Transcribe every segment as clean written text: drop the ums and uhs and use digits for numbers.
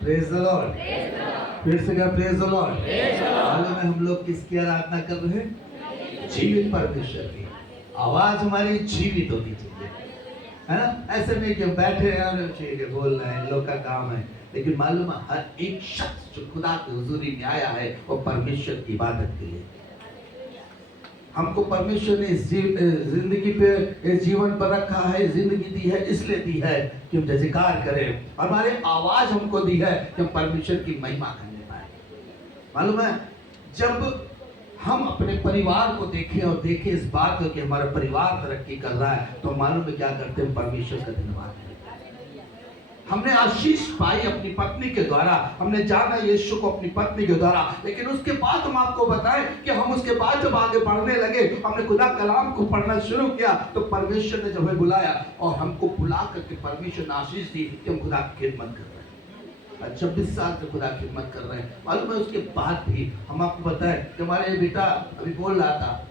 Praise the Lord. फिर से क्या प्रेज द लॉर्ड। मालूम है हम लोग किसकी आराधना कर रहे हैं? जीवित परमेश्वर की। आवाज हमारी जीवित होनी चाहिए, है ना? ऐसे नहीं कि बैठे हैं ठीक है बोल रहे हैं, लोग का काम है, लेकिन मालूम है हर एक शख्स जो खुदा की हुजूरी में आया है वो परमेश्वर की इबादत के लिए। हमको परमेश्वर ने जिंदगी पे इस जीवन पर रखा है, जिंदगी दी है, इसलिए दी है कि हम जयकार करें। हमारे आवाज हमको दी है कि हम परमेश्वर की महिमा करने पाए। मालूम है जब हम अपने परिवार को देखें और देखें इस बात को कि हमारा परिवार तरक्की कर रहा है, तो मालूम है क्या करते हैं? परमेश्वर का धन्यवाद करते हैं। हमने आशीष पाई अपनी पत्नी के द्वारा, हमने जाना यीशु को अपनी पत्नी के द्वारा, लेकिन उसके बाद हम आपको बताएं कि हम उसके बाद जब आगे बढ़ने लगे, हमने खुदा कलाम को पढ़ना शुरू किया, तो परमेश्वर ने जब हमें बुलाया और हमको बुला करके परमेश्वर ने आशीष दी कि हम खुदा की खिदमत कर रहे हैं। 26 साल से खुदा की खिदमत कर रहे हैं। मालूम है उसके बाद भी हम आपको बताएं कि हमारे बेटा अभी बोल रहा था,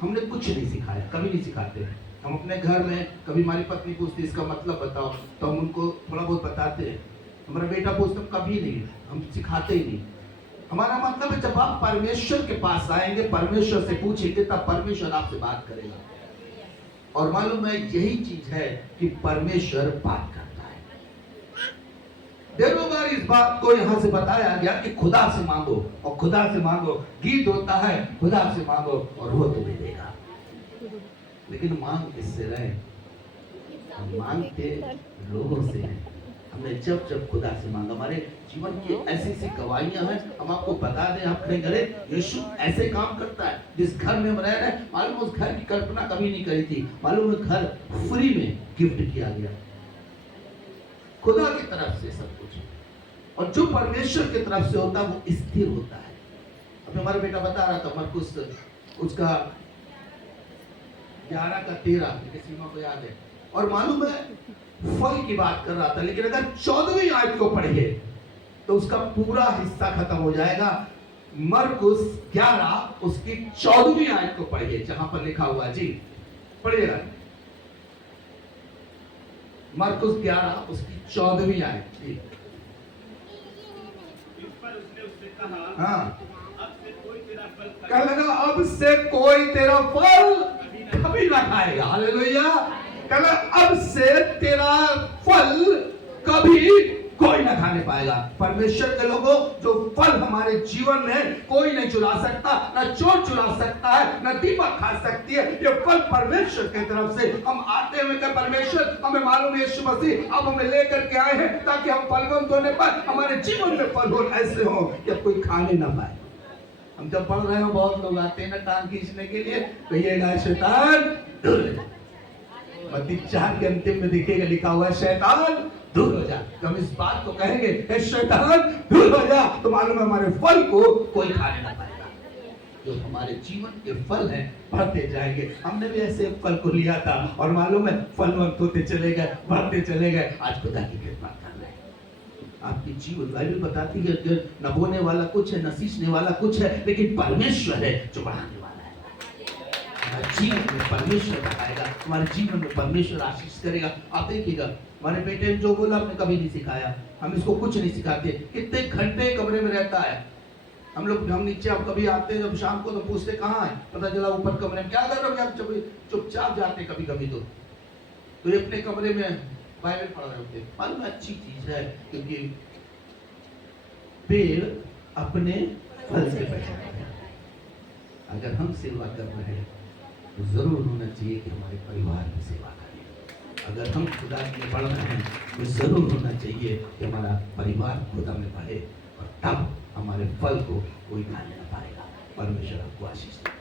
हमने कुछ नहीं सिखाया, कभी नहीं सिखाते हैं। हम अपने घर में कभी हमारी पत्नी पूछती इसका मतलब बताओ, तो हम उनको थोड़ा बहुत बताते हैं। हमारा बेटा पूछता कभी नहीं, हम सिखाते ही नहीं। हमारा मतलब है जब आप परमेश्वर के पास आएंगे, परमेश्वर से पूछेंगे, तब परमेश्वर आपसे बात करेगा। और मालूम है यही चीज है कि परमेश्वर बात करता है। ढेरों बार इस बात को यहाँ से बताया गया कि खुदा से मांगो और खुदा से मांगो। गीत होता है खुदा से मांगो और वो तुम्हें देगा। लेकिन मांग किससे रहे? हम मांगते लोगों से हैं। हमने जब जब खुदा से मांगा, हमारे जीवन की ऐसी ऐसी गवाहियां हैं। हम आपको बता दें, आप कहेंगे अरे यीशु ऐसे काम करता है। जिस घर में हम रह रहे हैं, मालूम उस घर की कल्पना कभी नहीं करी थी। मालूम घर फ्री में गिफ्ट किया गया खुदा की तरफ से सब कुछ। और जो परमेश्वर की तरफ से होता है वो स्थिर होता है। अब हमारा बेटा बता रहा था मरकुस, उसका 11 का 13 सीमा को याद है, और मालूम है फल की बात कर रहा था। लेकिन अगर 14वीं आयत को पढ़िए तो उसका पूरा हिस्सा खत्म हो जाएगा। मरकुस 11 उसकी 14वीं आयत को पढ़िए, जहां पर लिखा हुआ जी, पढ़िएगा। मरकुस 11 उसकी 14वीं आयत जी। हाँ, क्या लगा? अब से कोई तेरा फल कभी ना खाएगा। हालेलुया। कहला अब से तेरा फल कभी कोई ना खाने पाएगा। परमेश्वर के लोगों, जो फल हमारे जीवन में कोई नहीं चुरा सकता, ना चोर चुरा सकता है, ना दीमक खा सकती है। ये फल परमेश्वर की तरफ से हम आते हुए कि परमेश्वर हमें मालूम है यीशु मसीह अब हमें लेकर के आए हैं ताकि हम फलवंत होने पर हमारे जीवन में फल हो ऐसे हो कि कोई खाने ना पाए। हम जब पढ़ रहे हो बहुत लोग आते हैं ना टांग खींचने के लिए, कहिएगा शैतान मत्ती 4 के अंतिम में दिखेगा लिखा हुआ है शैतान दूर हो जा। तो हम इस बात को कहेंगे हे शैतान दूर हो जा, तो मालूम है हमारे फल को कोई खाने ना पाएगा। जो हमारे जीवन के फल हैं बढ़ते जाएंगे। हमने भी ऐसे फल को लिया था और मालूम है फलवंत होते चले गए, बढ़ते चले गए। आज खुदा की कृपा कर रहे हैं। आपकी जीवन बाइबल बताती है कि न बोने वाला कुछ है, न सींचने वाला कुछ है, लेकिन परमेश्वर है जो बढ़ाने वाला है। हमारे जीवन में परमेश्वर बढ़ाएगा, हमारे जीवन में परमेश्वर आशीष करेगा। आप देखिएगा हमारे बेटे ने जो बोला हमने कभी नहीं सिखाया। हम इसको कुछ नहीं सिखाते। कितने घंटे कमरे में रहता है। हम नीचे अब कभी आते हैं जब शाम को तो पूछते कहाँ है, पता चला ऊपर कमरे में। क्या कर रहे हो? चुपचाप जाते कभी कभी तो ये अपने कमरे में बाइबल पढ़ रहे होते। मालूम अच्छी चीज है, क्योंकि पेड़ अपने फल से पहचानते हैं। अगर हम सेवा कर रहे हैं तो जरूर होना चाहिए कि हमारे परिवार की सेवा करें। अगर हम खुदा में बढ़ रहे हैं तो जरूर होना चाहिए कि हमारा परिवार खुदा में बढ़े, और तब हमारे फल को कोई खाने ना पाएगा। परमेश्वर आपको आशीष दे।